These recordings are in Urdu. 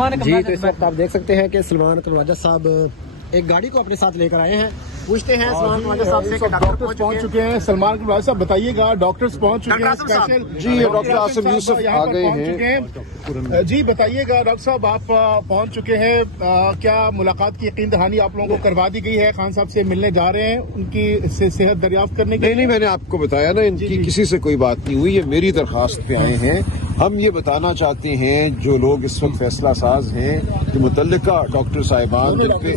سلمان جی تو اس وقت آپ دیکھ سکتے ہیں کہ سلمان اکرم صاحب ایک گاڑی کو اپنے ساتھ لے کر آئے ہیں. پوچھتے ہیں سلمان اکرم صاحب سے کہ ڈاکٹر پہنچ چکے ہیں. سلمان اکرم صاحب بتائیے گا, ڈاکٹرز پہنچ چکے ہیں اسپیشل. جی ڈاکٹر عاصم یوسف آ گئے ہیں. جی بتائیے گا ڈاکٹر صاحب, آپ پہنچ چکے ہیں, کیا ملاقات کی یقین دہانی آپ لوگوں کو کروا دی گئی ہے؟ خان صاحب سے ملنے جا رہے ہیں ان کی صحت دریافت کرنے کے لیے؟ نہیں, میں نے آپ کو بتایا نا, ان کی کسی سے کوئی بات نہیں ہوئی. یہ میری درخواست پہ آئے ہیں. ہم یہ بتانا چاہتے ہیں جو لوگ اس وقت فیصلہ ساز ہیں, جو متعلقہ ڈاکٹر صاحبان, جن پہ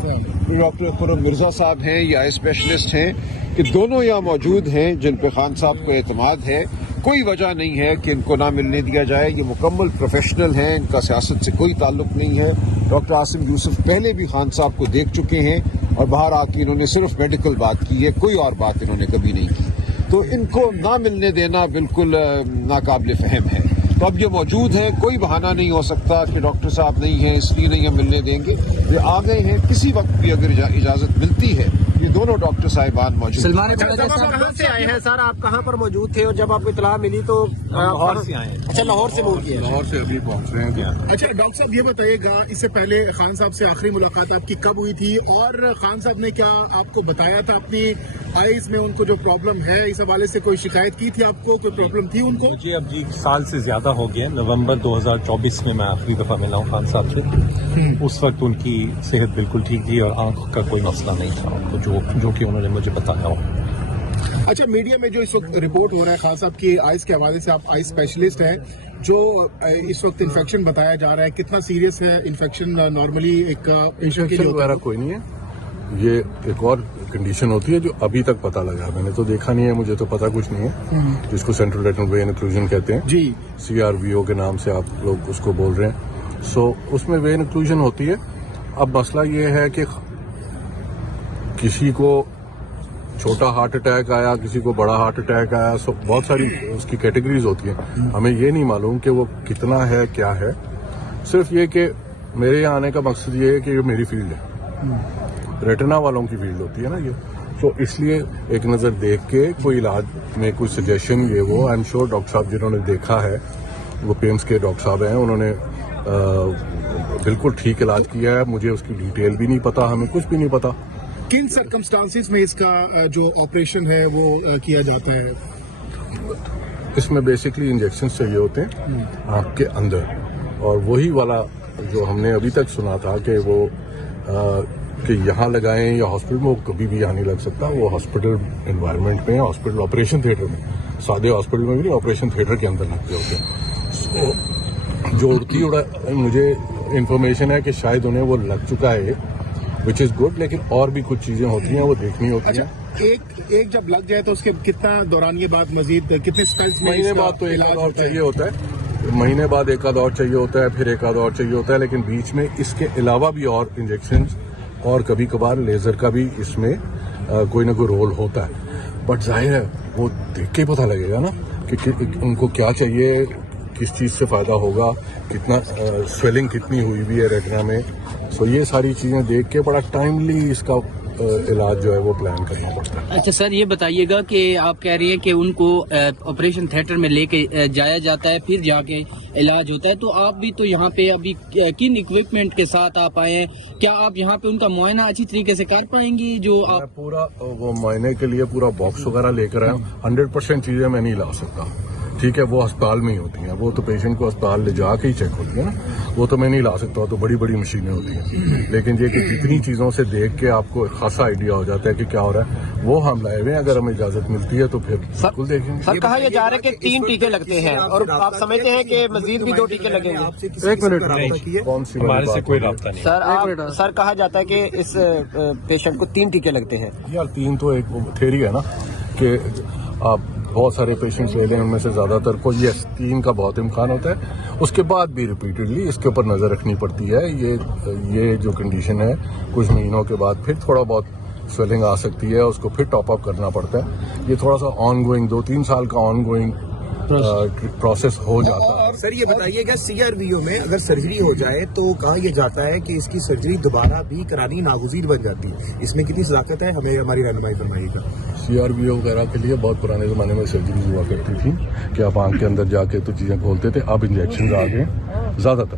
ڈاکٹر خرم مرزا صاحب ہیں یا اسپیشلسٹ ہیں, کہ دونوں یہاں موجود ہیں, جن پہ خان صاحب کو اعتماد ہے. کوئی وجہ نہیں ہے کہ ان کو نہ ملنے دیا جائے. یہ مکمل پروفیشنل ہیں, ان کا سیاست سے کوئی تعلق نہیں ہے. ڈاکٹر عاصم یوسف پہلے بھی خان صاحب کو دیکھ چکے ہیں اور باہر آ کے انہوں نے صرف میڈیکل بات کی ہے, کوئی اور بات انہوں نے کبھی نہیں کی. تو ان کو نہ ملنے دینا بالکل ناقابل فہم ہے. تو اب یہ موجود ہے, کوئی بہانہ نہیں ہو سکتا کہ ڈاکٹر صاحب نہیں ہیں اس لیے نہیں ہم ملنے دیں گے. یہ آ گئے ہیں, کسی وقت بھی اگر اجازت ملتی ہے. یہ دونوں ڈاکٹر صاحبان موجود ہیں. کہاں سے آئے ہیں سر, آپ کہاں پر موجود تھے اور جب آپ کو اطلاع ملی تو لاہور سے آئے ہیں. اچھا, لاہور سے موو کیے. لاہور سے ابھی پہنچ رہے ہیں. اچھا ڈاکٹر صاحب, یہ بتائیے گا اس سے پہلے خان صاحب سے آخری ملاقات آپ کی کب ہوئی تھی, اور خان صاحب نے کیا آپ کو بتایا تھا اپنی آئیز میں ان کو جو پرابلم ہے, اس حوالے سے کوئی شکایت کی تھی آپ کو, کوئی پرابلم تھی ان کو؟ مجھے اب جی سال سے زیادہ ہو گیا. نومبر 2024 میں آخری دفعہ ملا ہوں خان صاحب سے. اس وقت ان کی صحت بالکل ٹھیک تھی اور آنکھ کا کوئی مسئلہ نہیں تھا ان کو, جو کہ انہوں نے مجھے بتایا ہو. اچھا, میڈیا میں جو اس وقت رپورٹ ہو رہا ہے خان صاحب کی آئز کے حوالے سے, آپ آئز اسپیشلسٹ ہیں, جو اس وقت انفیکشن بتایا جا رہا ہے, کتنا سیریس ہے انفیکشن؟ نارملی ایک پیشنٹ کے لیے وغیرہ کوئی نہیں ہے. یہ ایک اور کنڈیشن ہوتی ہے جو ابھی تک پتہ لگا, میں نے تو دیکھا نہیں ہے, مجھے تو پتہ کچھ نہیں ہے, جس کو سینٹرل ریٹنل وین اوکلوژن کہتے ہیں. جی, CRVO کے نام سے آپ لوگ اس کو بول رہے ہیں. سو اس میں وین اوکلوژن ہوتی ہے. اب مسئلہ یہ ہے کہ کسی کو چھوٹا ہارٹ اٹیک آیا, کسی کو بڑا ہارٹ اٹیک آیا, سو بہت ساری اس کی کیٹیگریز ہوتی ہیں. ہمیں یہ نہیں معلوم کہ وہ کتنا ہے, کیا ہے. صرف یہ کہ میرے یہاں آنے کا مقصد یہ ہے کہ یہ میری فیلڈ ہے, ریٹنا والوں کی فیلڈ ہوتی ہے نا یہ. تو اس لیے ایک نظر دیکھ کے کوئی علاج میں کوئی سجیشن یہ وہ, آئی ایم شیور ڈاکٹر صاحب جنہوں نے دیکھا ہے, وہ پیمس کے ڈاکٹر صاحب ہیں, انہوں نے بالکل ٹھیک علاج کیا ہے. مجھے اس کی ڈیٹیل بھی نہیں پتا, ہمیں کچھ بھی نہیں پتا. کن سرکمسٹانسز میں اس کا جو آپریشن ہے وہ کیا جاتا ہے؟ اس میں بیسکلی انجیکشن چاہیے ہوتے ہیں آنکھ کے اندر, اور وہی والا جو ہم نے ابھی تک سنا تھا کہ وہ کہ یہاں لگائیں یا ہاسپٹل میں, وہ کبھی بھی یہاں نہیں لگ سکتا. وہ ہاسپٹل انوائرمنٹ میں, ہاسپٹل آپریشن تھیٹر میں, سادے ہاسپٹل میں بھی نہیں, آپریشن تھیٹر کے اندر لگتے ہوتے ہیں. جو اڑتی مجھے انفارمیشن ہے کہ شاید انہیں وہ لگ چکا ہے, وچ از گڈ, لیکن اور بھی کچھ چیزیں ہوتی ہیں وہ دیکھنی ہوتی ہیں. ایک جب لگ جائے تو اس کے کتنا دوران یہ بات مزید کتنے اسپیلس میں؟ مہینے بعد تو ایک آدھ اور چاہیے ہوتا ہے, مہینے بعد ایک آدھ اور چاہیے ہوتا ہے, پھر ایک آدھ اور چاہیے ہوتا ہے, لیکن بیچ میں اس کے علاوہ بھی اور انجیکشنز اور کبھی کبھار لیزر کا بھی اس میں کوئی نہ کوئی رول ہوتا ہے. بٹ ظاہر ہے وہ دیکھ کے ہی پتہ لگے گا نا کہ ان کو کیا چاہیے, کس چیز سے فائدہ ہوگا, کتنا سویلنگ کتنی ہوئی ہوئی ہے ریٹنا میں. سو یہ ساری چیزیں دیکھ کے بڑا ٹائملی اس کا علاج جو ہے وہ پلان کرنا پڑتا ہے. اچھا سر, یہ بتائیے گا کہ آپ کہہ رہی ہیں کہ ان کو آپریشن تھیٹر میں لے کے جایا جاتا ہے, پھر جا کے علاج ہوتا ہے, تو آپ بھی تو یہاں پہ ابھی کن اکوپمنٹ کے ساتھ آپ آئے ہیں؟ کیا آپ یہاں پہ ان کا معائنہ اچھی طریقے سے کر پائیں گی؟ جو آپ پورا وہ معائنے کے لیے پورا باکس وغیرہ لے کر آئے, 100% چیزیں میں نہیں لا سکتا. ٹھیک ہے, وہ ہسپتال میں ہی ہوتی ہیں, وہ تو پیشنٹ کو ہسپتال لے جا کے ہی چیک ہوتی ہے نا, وہ تو میں نہیں لا سکتا, تو بڑی بڑی مشینیں ہوتی ہیں. لیکن یہ کہ جتنی چیزوں سے دیکھ کے آپ کو خاصا آئیڈیا ہو جاتا ہے کہ کیا ہو رہا ہے, وہ ہم لائے ہوئے ہیں. اگر ہمیں اجازت ملتی ہے تو پھر بالکل دیکھیں گے. سر, کہا یہ جا رہا ہے کہ 3 ٹیکے لگتے ہیں, اور آپ سمجھتے ہیں کہ مزید بھی 2 ٹیکے لگیں گے؟ ایک منٹ, کون سی ہمارے سے کوئی رابطہ نہیں. سر کہا جاتا ہے کہ اس پیشنٹ کو 3 ٹیکے لگتے ہیں. یار 3 تو ایک تھیوری ہے نا کہ آپ بہت سارے پیشنٹس لے لیں, ان میں سے زیادہ تر کو 3 کا بہت امکان ہوتا ہے. اس کے بعد بھی ریپیٹڈلی اس کے اوپر نظر رکھنی پڑتی ہے. یہ جو کنڈیشن ہے, کچھ مہینوں کے بعد پھر تھوڑا بہت سویلنگ آ سکتی ہے, اس کو پھر ٹاپ اپ کرنا پڑتا ہے. یہ تھوڑا سا آن گوئنگ 2-3 سال کا آن گوئنگ پروسیس ہو جاتا ہے. سر یہ بتائیے گا, CRVO میں اگر سرجری ہو جائے تو کہا یہ جاتا ہے کہ اس کی سرجری دوبارہ بھی کرانی ناگزیر بن جاتی ہے, اس میں کتنی صداقت ہے؟ ہمیں ہماری رہنمائی فرمائیے گا. CRVO وغیرہ کے لیے بہت پرانے زمانے میں سرجریز ہوا کرتی تھی کہ آپ آنکھ کے اندر جا کے تو چیزیں کھولتے تھے. اب انجیکشن آ گئے زیادہ تر,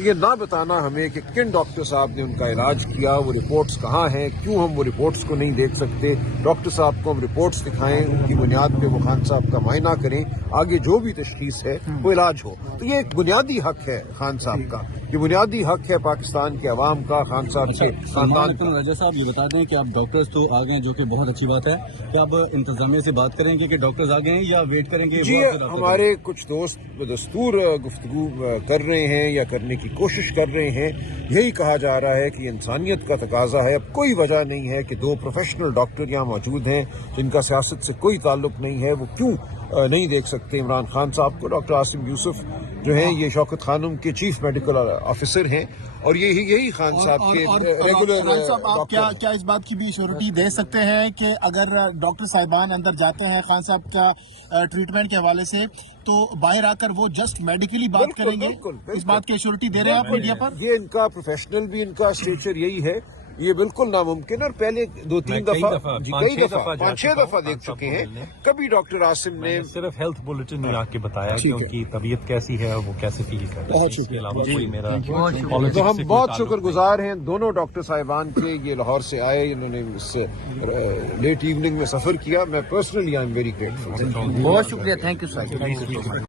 تو یہ نہ بتانا ہمیں کہ کن ڈاکٹر صاحب نے ان کا علاج کیا، وہ رپورٹس کہاں ہیں، کیوں ہم وہ رپورٹس کو نہیں دیکھ سکتے، ڈاکٹر صاحب کو ہم رپورٹس دکھائیں، ان کی بنیاد پہ وہ خان صاحب کا معائنہ کریں، آگے جو بھی تشخیص ہے وہ علاج ہو. تو یہ ایک بنیادی حق ہے خان صاحب کا، یہ بنیادی حق ہے پاکستان کے عوام کا، خان صاحب کے خاندان کا. رجا صاحب یہ بتا دیں کہ آپ ڈاکٹرز تو آ گئے جو کہ بہت اچھی بات ہے، کیا اب انتظامیہ سے بات کریں گے کہ ڈاکٹرز آ گئے ہیں یا ویٹ کریں گے؟ جی ہمارے کچھ دوست بدستور گفتگو کر رہے ہیں یا کرنے کی کوشش کر رہے ہیں. یہی کہا جا رہا ہے کہ انسانیت کا تقاضا ہے. اب کوئی وجہ نہیں ہے کہ دو پروفیشنل ڈاکٹر یہاں موجود ہیں جن کا سیاست سے کوئی تعلق نہیں ہے، وہ کیوں نہیں دیکھ سکتے عمران خان صاحب کو. ڈاکٹر عاصم یوسف جو ہیں یہ شوکت خانم کے چیف میڈیکل آفیسر ہیں اور یہی خان صاحب کے ریگولر آپ کیا اس بات کی بھی شیورٹی دے سکتے ہیں کہ اگر ڈاکٹر صاحبان اندر جاتے ہیں خان صاحب کا ٹریٹمنٹ کے حوالے سے تو باہر آ کر وہ جسٹ میڈیکلی بات کریں گے؟ اس بات کی شیورٹی دے رہے ہیں آپ میڈیا پر؟ یہ ان کا پروفیشنل بھی ان کا اسٹیچر یہی ہے. یہ بالکل ناممکن. اور پہلے 2-3 دفعہ کئی دفعہ 5-6 دفعہ دیکھ چکے ہیں. کبھی ڈاکٹر عاصم نے صرف ہیلتھ بلیٹن میں آ کے بتایا کہ ان کی طبیعت کیسی ہے اور وہ کیسے فیل کر رہے ہیں. اس کے علاوہ کوئی میرا تو ہم بہت شکر گزار ہیں دونوں ڈاکٹر صاحبان کے. یہ لاہور سے آئے، انہوں نے اس لیٹ ایوننگ میں سفر کیا. میں personally I am very grateful. بہت شکریہ. Thank you sir.